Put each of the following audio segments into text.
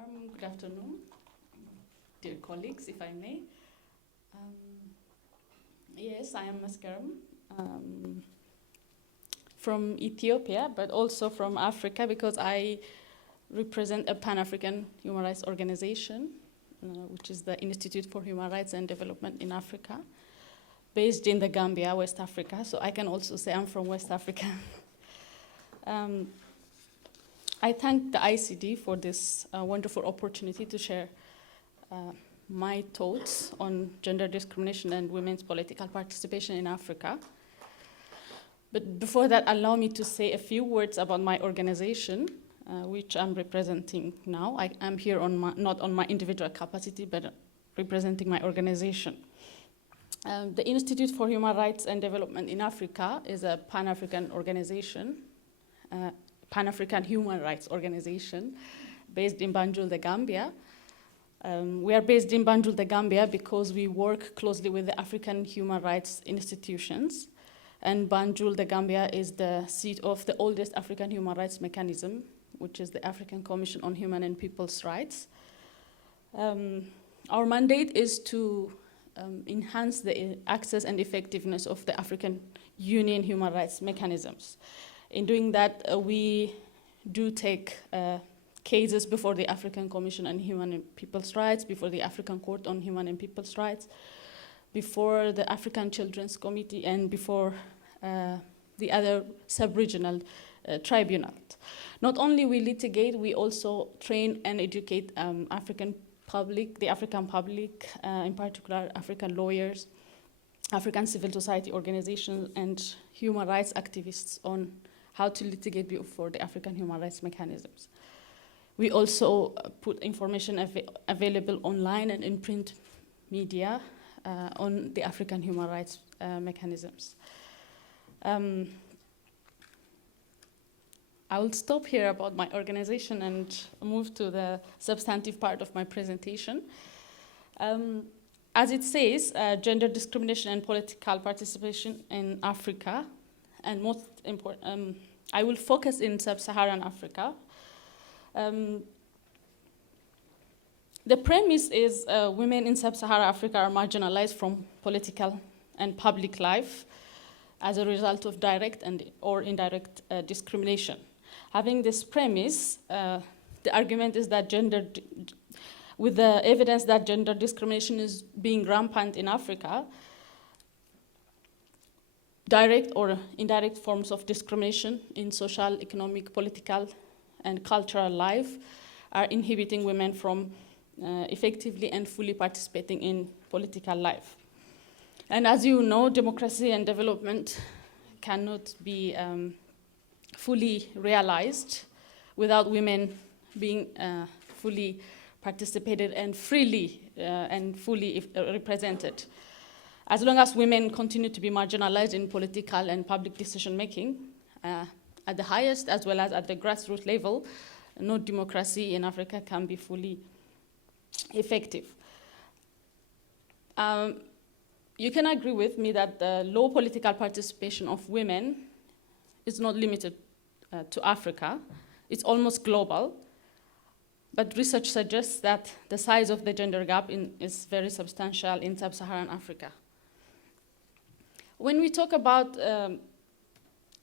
warm good afternoon, dear colleagues, if I may. Yes, I am Meskerem from Ethiopia, but also from Africa, because I represent a Pan-African human rights organization, which is the Institute for Human Rights and Development in Africa, based in the Gambia, West Africa. So I can also say I'm from West Africa. I thank the ICD for this wonderful opportunity to share my thoughts on gender discrimination and women's political participation in Africa. But before that, allow me to say a few words about my organization, which I'm representing now. I am here not on my individual capacity, but representing my organization. The Institute for Human Rights and Development in Africa is a Pan-African organization, Pan-African human rights organization based in Banjul, the Gambia. We are based in Banjul, the Gambia, because we work closely with the African human rights institutions. And Banjul, the Gambia, is the seat of the oldest African human rights mechanism, which is the African Commission on Human and People's Rights. Our mandate is to enhance the access and effectiveness of the African Union human rights mechanisms. In doing that, we do take cases before the African Commission on Human and People's Rights, before the African Court on Human and People's Rights, before the African Children's Committee, and before the other sub-regional tribunals. Not only we litigate, we also train and educate the African public, in particular African lawyers, African civil society organizations, and human rights activists on how to litigate before the African human rights mechanisms. We also put information available online and in print media on the African human rights mechanisms. I will stop here about my organization and move to the substantive part of my presentation. As it says, gender discrimination and political participation in Africa, and most important, I will focus in sub-Saharan Africa. The premise is women in sub-Saharan Africa are marginalized from political and public life as a result of direct or indirect discrimination. Having this premise, the argument is that with the evidence that gender discrimination is being rampant in Africa, direct or indirect forms of discrimination in social, economic, political, and cultural life are inhibiting women from effectively and fully participating in political life. And as you know, democracy and development cannot be fully realized without women being fully participated and freely and fully represented. As long as women continue to be marginalized in political and public decision-making, at the highest as well as at the grassroots level, no democracy in Africa can be fully effective. You can agree with me that the low political participation of women is not limited to Africa. It's almost global. But research suggests that the size of the gender gap is very substantial in sub-Saharan Africa. When we talk about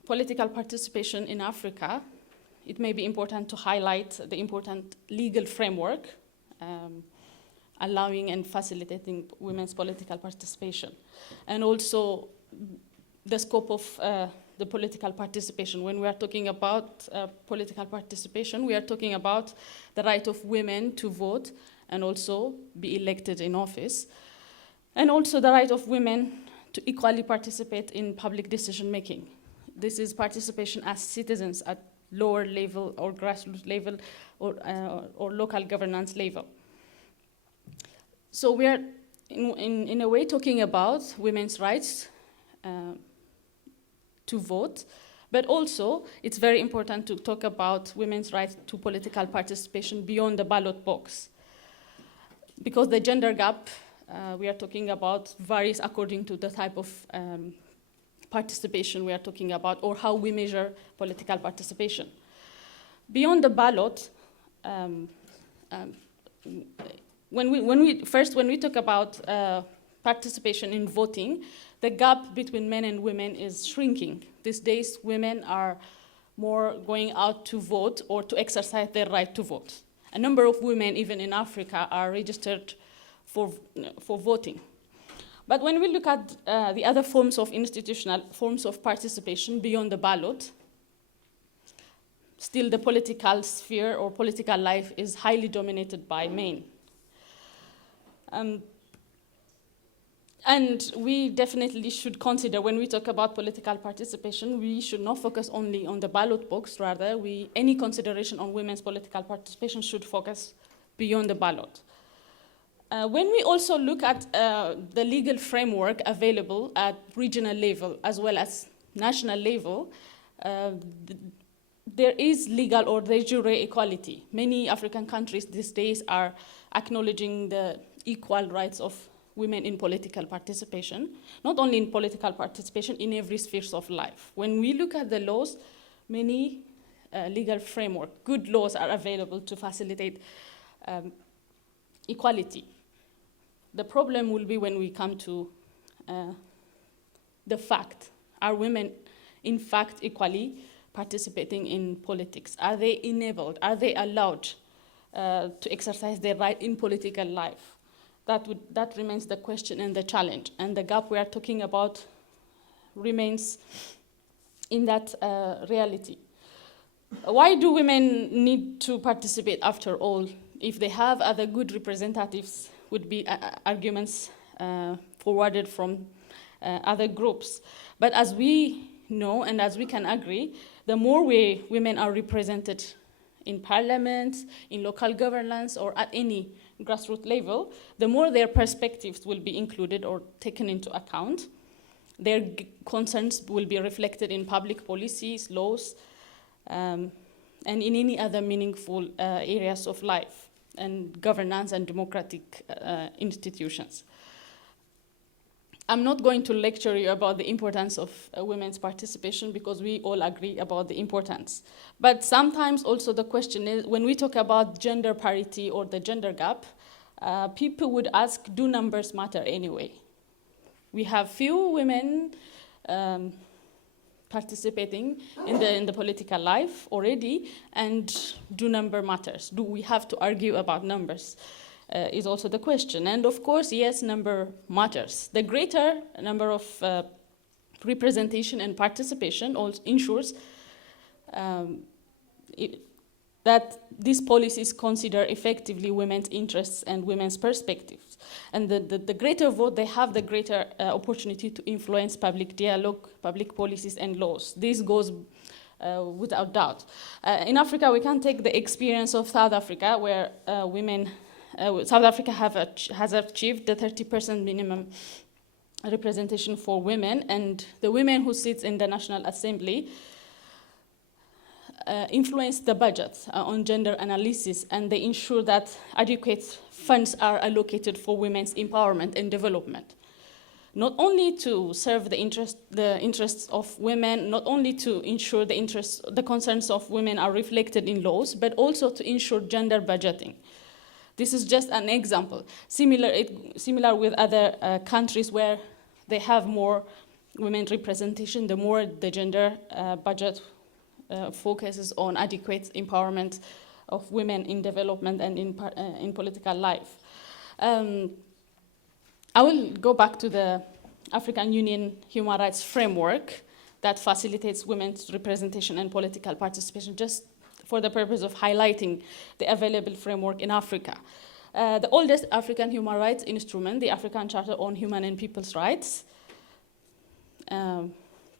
political participation in Africa, it may be important to highlight the important legal framework allowing and facilitating women's political participation, and also the scope of the political participation. When we are talking about political participation, we are talking about the right of women to vote and also be elected in office, and also the right of women to equally participate in public decision-making. This is participation as citizens at lower level or grassroots level or local governance level. So we are, in a way, talking about women's rights to vote, but also it's very important to talk about women's rights to political participation beyond the ballot box. Because the gender gap we are talking about varies according to the type of participation we are talking about or how we measure political participation. Beyond the ballot, when we talk about participation in voting, the gap between men and women is shrinking. These days, women are more going out to vote or to exercise their right to vote. A number of women, even in Africa, are registered for voting. But when we look at the other forms of institutional forms of participation beyond the ballot, still the political sphere or political life is highly dominated by men. And we definitely should consider, when we talk about political participation, we should not focus only on the ballot box. Rather, any consideration on women's political participation should focus beyond the ballot. When we also look at the legal framework available at regional level as well as national level, there is legal or de jure equality. Many African countries these days are acknowledging the equal rights of women in political participation, not only in political participation, in every sphere of life. When we look at the laws, many legal framework, good laws are available to facilitate equality. The problem will be when we come to the fact, are women in fact equally participating in politics? Are they enabled? Are they allowed to exercise their right in political life? That remains the question and the challenge. And the gap we are talking about remains in that reality. Why do women need to participate after all? If they have other good representatives, would be arguments forwarded from other groups. But as we know and as we can agree, the more women are represented in parliament, in local governance, or at any grassroots level, the more their perspectives will be included or taken into account. Their concerns will be reflected in public policies, laws, and in any other meaningful areas of life and governance and democratic institutions. I'm not going to lecture you about the importance of women's participation because we all agree about the importance. But sometimes also the question is, when we talk about gender parity or the gender gap, people would ask, do numbers matter anyway? We have few women participating in the political life already, and do number matters? Do we have to argue about numbers? Is also the question. And of course, yes, number matters. The greater number of representation and participation also ensures that these policies consider effectively women's interests and women's perspectives. And the greater vote they have, the greater opportunity to influence public dialogue, public policies and laws. This goes without doubt. In Africa, we can take the experience of South Africa, where South Africa has achieved the 30% minimum representation for women, and the women who sit in the National Assembly influence the budget on gender analysis, and they ensure that adequate funds are allocated for women's empowerment and development. Not only to serve the interests of women, not only to ensure the concerns of women are reflected in laws, but also to ensure gender budgeting. This is just an example. Similar with other countries where they have more women representation, the more the gender budget focuses on adequate empowerment of women in development and in political life. I will go back to the African Union Human Rights Framework that facilitates women's representation and political participation, just for the purpose of highlighting the available framework in Africa. The oldest African human rights instrument, the African Charter on Human and People's Rights,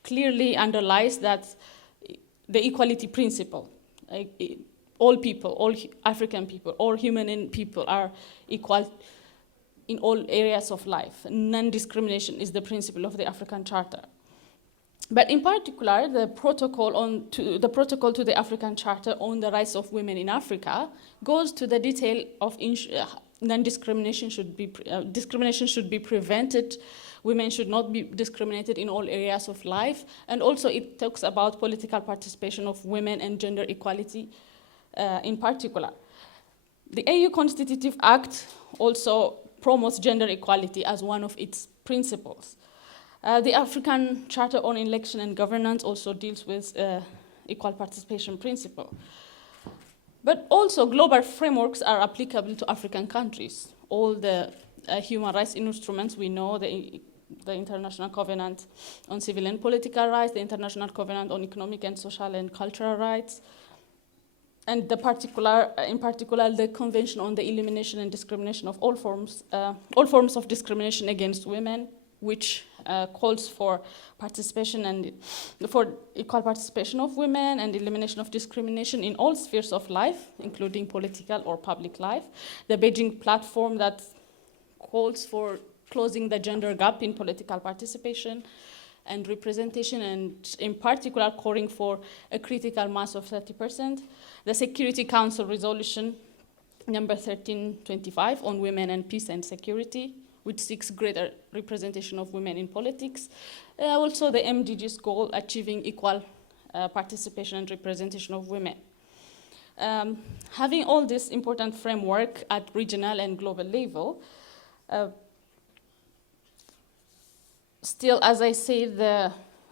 clearly underlies that the equality principle, all people, all African people, all human people are equal in all areas of life. Non-discrimination is the principle of the African Charter. But in particular, the protocol to the African Charter on the rights of women in Africa goes to the detail of non-discrimination discrimination should be prevented. Women should not be discriminated in all areas of life. And also it talks about political participation of women and gender equality in particular. The AU Constitutive Act also promotes gender equality as one of its principles. The African Charter on Election and Governance also deals with equal participation principle. But also global frameworks are applicable to African countries. All the human rights instruments we know, the International Covenant on Civil and Political Rights, the International Covenant on Economic and Social and Cultural Rights, and in particular, the Convention on the Elimination and Discrimination of all forms of discrimination against women, which calls for participation and for equal participation of women and elimination of discrimination in all spheres of life, including political or public life. The Beijing platform that calls for closing the gender gap in political participation and representation, and in particular calling for a critical mass of 30%. The Security Council resolution number 1325 on women and peace and security, which seeks greater representation of women in politics. Also the MDG's goal, achieving equal participation and representation of women. Having all this important framework at regional and global level, still, as I say, the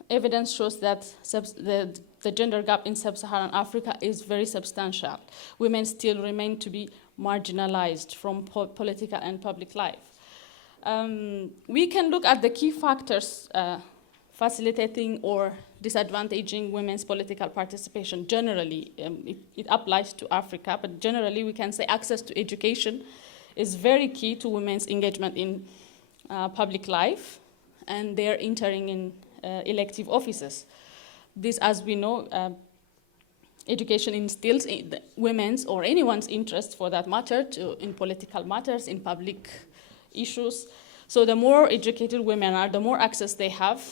evidence shows that the gender gap in sub-Saharan Africa is very substantial. Women still remain to be marginalized from political and public life. We can look at the key factors facilitating or disadvantaging women's political participation. Generally, it applies to Africa, but generally we can say access to education is very key to women's engagement in public life, and they're entering in elective offices. This, as we know, education instills in women's or anyone's interest, for that matter, in political matters, in public issues. So the more educated women are, the more access they have,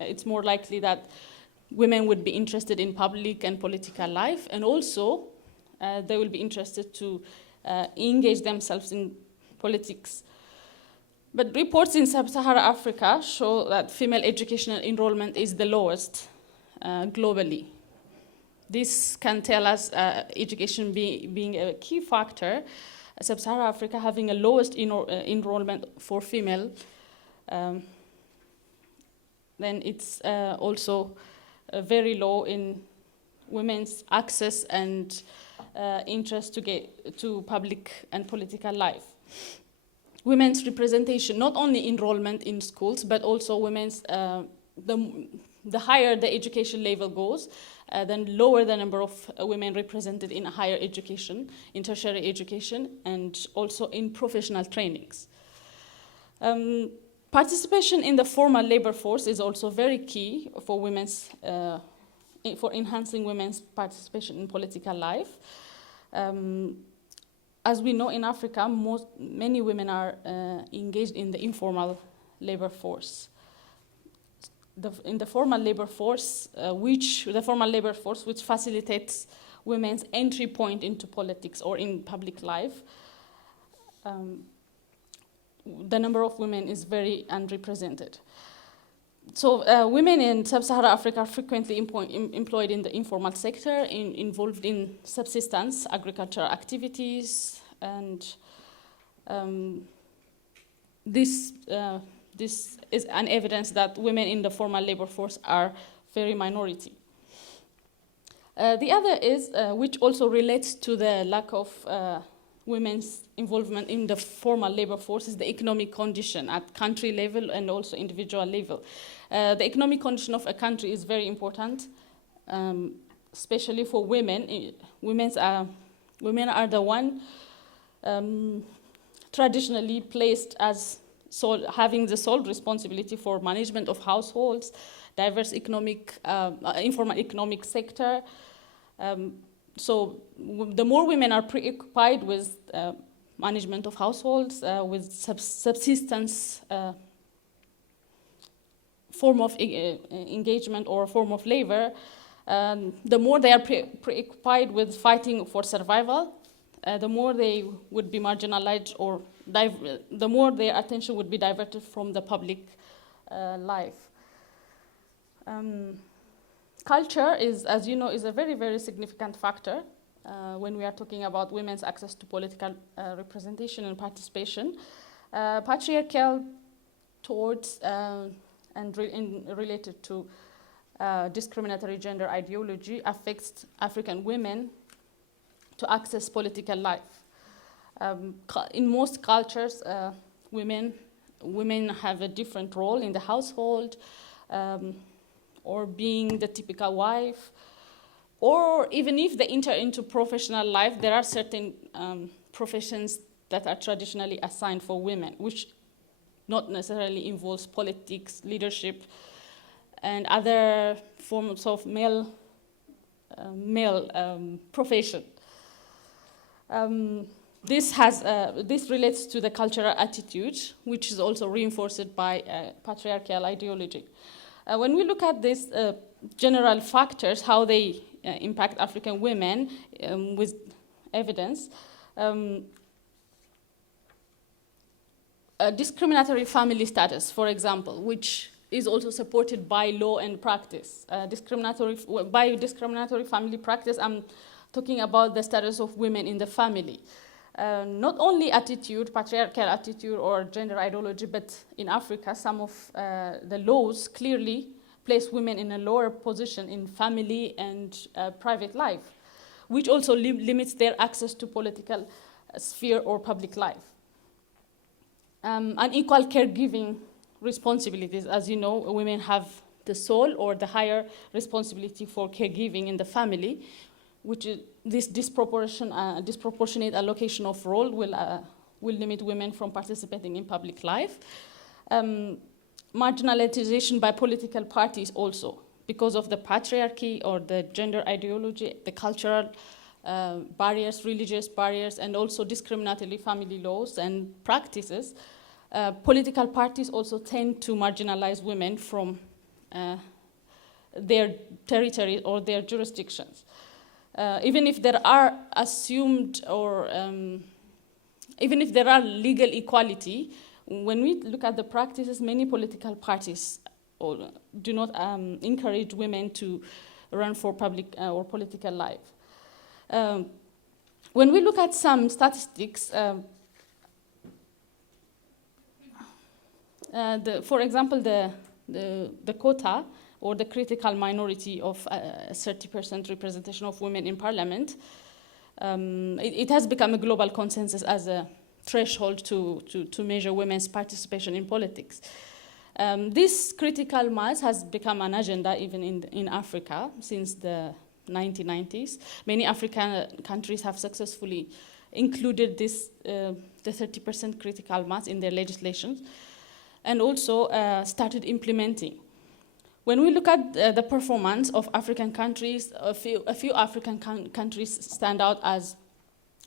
it's more likely that women would be interested in public and political life, and also they will be interested to engage themselves in politics. But reports in sub-Saharan Africa show that female educational enrollment is the lowest globally. This can tell us education being a key factor, sub-Saharan Africa having a lowest enrollment for female, then it's also very low in women's access and interest to get to public and political life. Women's representation, not only enrollment in schools, but also women's, the higher the education level goes, then lower the number of women represented in higher education, in tertiary education, and also in professional trainings. Participation in the formal labor force is also very key for women's, for enhancing women's participation in political life. As we know, in Africa, many women are engaged in the informal labor force. In the formal labor force, which facilitates women's entry point into politics or in public life, the number of women is very underrepresented. So women in sub-Saharan Africa are frequently employed in the informal sector, involved in subsistence, agricultural activities, and this is an evidence that women in the formal labor force are very minority. The other is, which also relates to the lack of women's involvement in the formal labor force, is the economic condition at country level and also individual level. The economic condition of a country is very important, especially for women. Women are the one traditionally placed as having the sole responsibility for management of households, diverse informal economic sector. So the more women are preoccupied with management of households, with subsistence form of engagement or form of labor, the more they are preoccupied with fighting for survival, the more they would be marginalized, or the more their attention would be diverted from the public life. Culture is, as you know, is a very, very significant factor when we are talking about women's access to political representation and participation. Patriarchal thoughts related to discriminatory gender ideology affects African women to access political life. In most cultures, women have a different role in the household, or being the typical wife, or even if they enter into professional life, there are certain professions that are traditionally assigned for women, which not necessarily involves politics, leadership, and other forms of male profession. This relates to the cultural attitude, which is also reinforced by patriarchal ideology. When we look at these general factors, how they impact African women with evidence, discriminatory family status, for example, which is also supported by law and practice. By discriminatory family practice, I'm talking about the status of women in the family. Not only attitude, patriarchal attitude or gender ideology, but in Africa, some of the laws clearly place women in a lower position in family and private life, which also limits their access to political sphere or public life. Unequal caregiving responsibilities. As you know, women have the sole or the higher responsibility for caregiving in the family, which is this disproportionate allocation of role will limit women from participating in public life. Marginalization by political parties also, because of the patriarchy or the gender ideology, the cultural barriers, religious barriers, and also discriminatory family laws and practices. Political parties also tend to marginalize women from their territory or their jurisdictions. Even if there are assumed or even if there are legal equality, when we look at the practices, many political parties do not encourage women to run for public or political life. When we look at some statistics, for example, the quota or the critical minority of 30% representation of women in parliament, it has become a global consensus as a threshold to measure women's participation in politics. This critical mass has become an agenda even in Africa since the 1990s. Many African countries have successfully included this, the 30% critical mass in their legislations, and also started implementing. When we look at the performance of African countries, a few African countries stand out as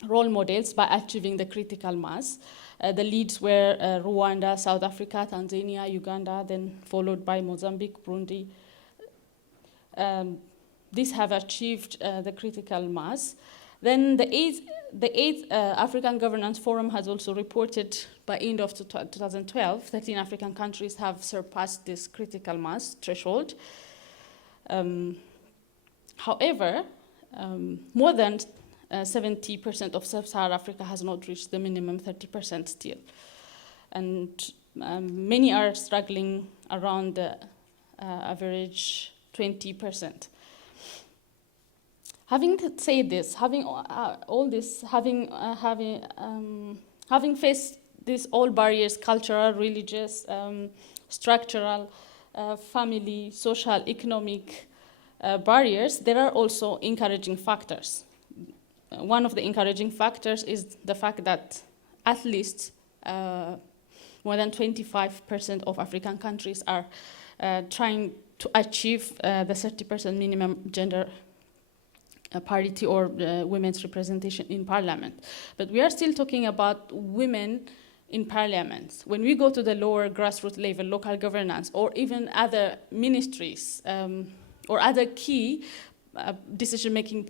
role models by achieving the critical mass. The leads were Rwanda, South Africa, Tanzania, Uganda, then followed by Mozambique, Burundi. These have achieved the critical mass. Then the eighth African Governance Forum has also reported by end of 2012, 13 African countries have surpassed this critical mass threshold. However, more than 70% of sub-Saharan Africa has not reached the minimum 30% still. And many are struggling around the average 20%. Having said this, having all this, having faced these all barriers, cultural, religious, structural, family, social, economic barriers, there are also encouraging factors. One of the encouraging factors is the fact that at least more than 25% of African countries are trying to achieve the 30% minimum gender parity or women's representation in parliament. But we are still talking about women in parliament. When we go to the lower grassroots level, local governance, or even other ministries or other key decision-making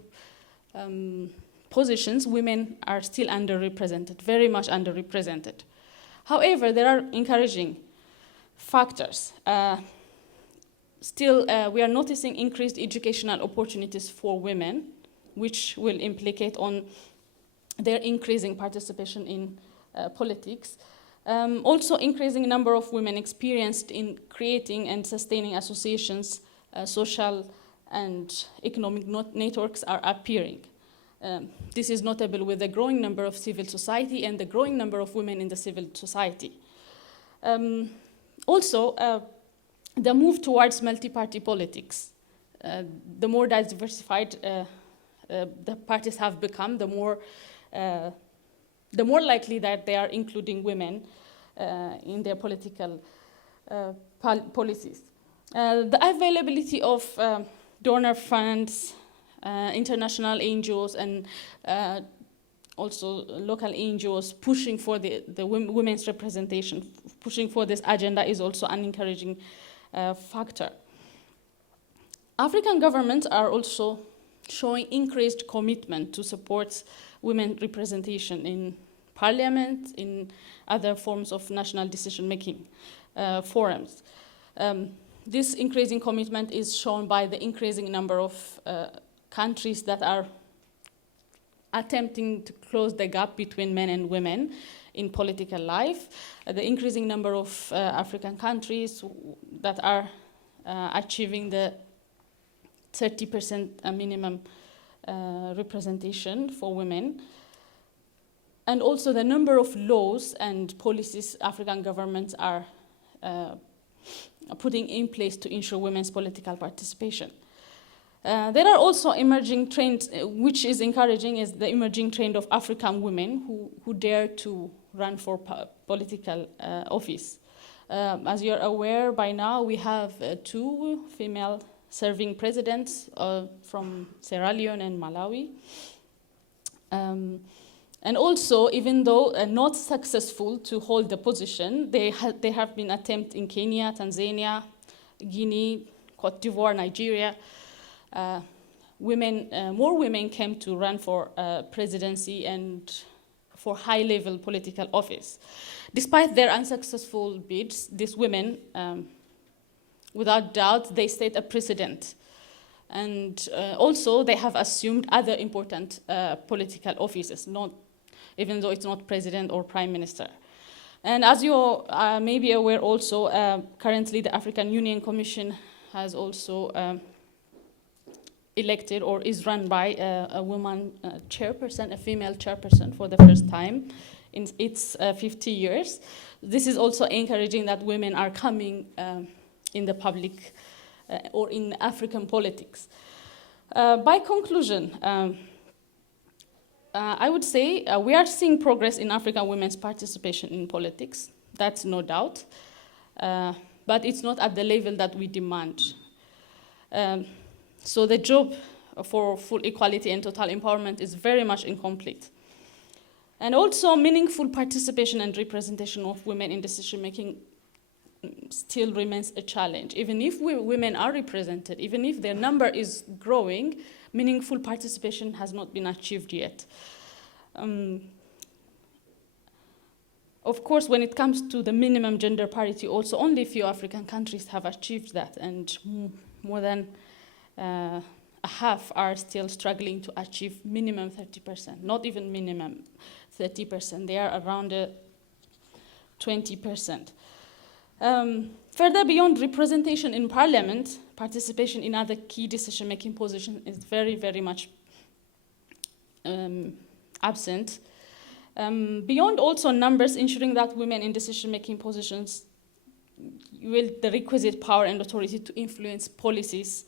positions, women are still underrepresented, very much underrepresented. However, there are encouraging factors. Still, we are noticing increased educational opportunities for women which will implicate on their increasing participation in politics. Also, increasing number of women experienced in creating and sustaining associations, social and economic networks are appearing. This is notable with the growing number of civil society and the growing number of women in the civil society. Also, the move towards multi-party politics. The more diversified the parties have become, the more likely that they are including women in their political policies. The availability of donor funds, international NGOs, and also local NGOs pushing for the women's representation, pushing for this agenda is also an encouraging factor. African governments are also showing increased commitment to support women representation in parliament, in other forms of national decision-making forums. This increasing commitment is shown by the increasing number of countries that are attempting to close the gap between men and women in political life. The increasing number of African countries that are achieving the 30% minimum representation for women. And also the number of laws and policies African governments are putting in place to ensure women's political participation. There are also emerging trends, which is encouraging, is the emerging trend of African women who dare to run for political office. As you're aware by now, we have 2 female serving presidents from Sierra Leone and Malawi. And also, even though not successful to hold the position, there have been attempts in Kenya, Tanzania, Guinea, Cote d'Ivoire, Nigeria. More women came to run for presidency and for high-level political office. Despite their unsuccessful bids, these women, without doubt, they set a precedent. And also, they have assumed other important political offices, even though it's not president or prime minister. And as you may be aware also, currently the African Union Commission has also elected or is run by a woman chairperson, a female chairperson for the first time in its 50 years. This is also encouraging that women are coming in the public or in African politics. By conclusion, I would say we are seeing progress in African women's participation in politics. That's no doubt. But it's not at the level that we demand. So the job for full equality and total empowerment is very much incomplete. And also meaningful participation and representation of women in decision-making still remains a challenge. Even if women are represented, even if their number is growing, meaningful participation has not been achieved yet. Of course, when it comes to the minimum gender parity, also only a few African countries have achieved that, and more than a half are still struggling to achieve minimum 30%, not even minimum 30%. They are around 20%. Further beyond representation in parliament, participation in other key decision-making positions is very, very much absent. Beyond also numbers, ensuring that women in decision-making positions with the requisite power and authority to influence policies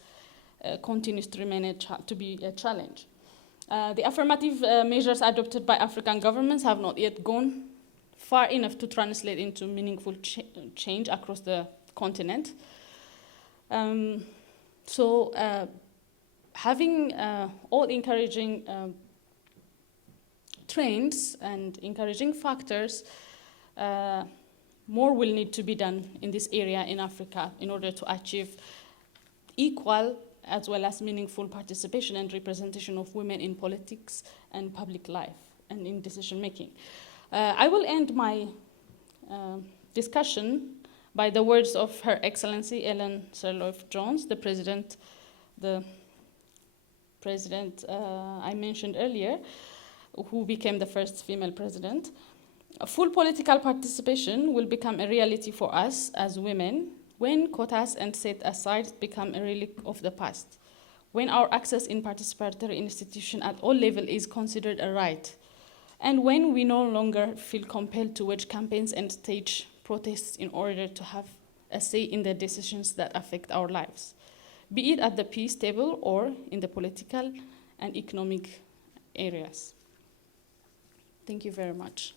continues to remain to be a challenge. The affirmative measures adopted by African governments have not yet gone far enough to translate into meaningful change across the continent. So having all encouraging trends and encouraging factors, more will need to be done in this area in Africa in order to achieve equal as well as meaningful participation and representation of women in politics and public life and in decision making. I will end my discussion by the words of Her Excellency Ellen Sirleaf Jones, the president I mentioned earlier, who became the first female president. Full political participation will become a reality for us as women when quotas and set-asides become a relic of the past, when our access in participatory institutions at all levels is considered a right, and when we no longer feel compelled to wage campaigns and stage protests in order to have a say in the decisions that affect our lives, be it at the peace table or in the political and economic areas. Thank you very much.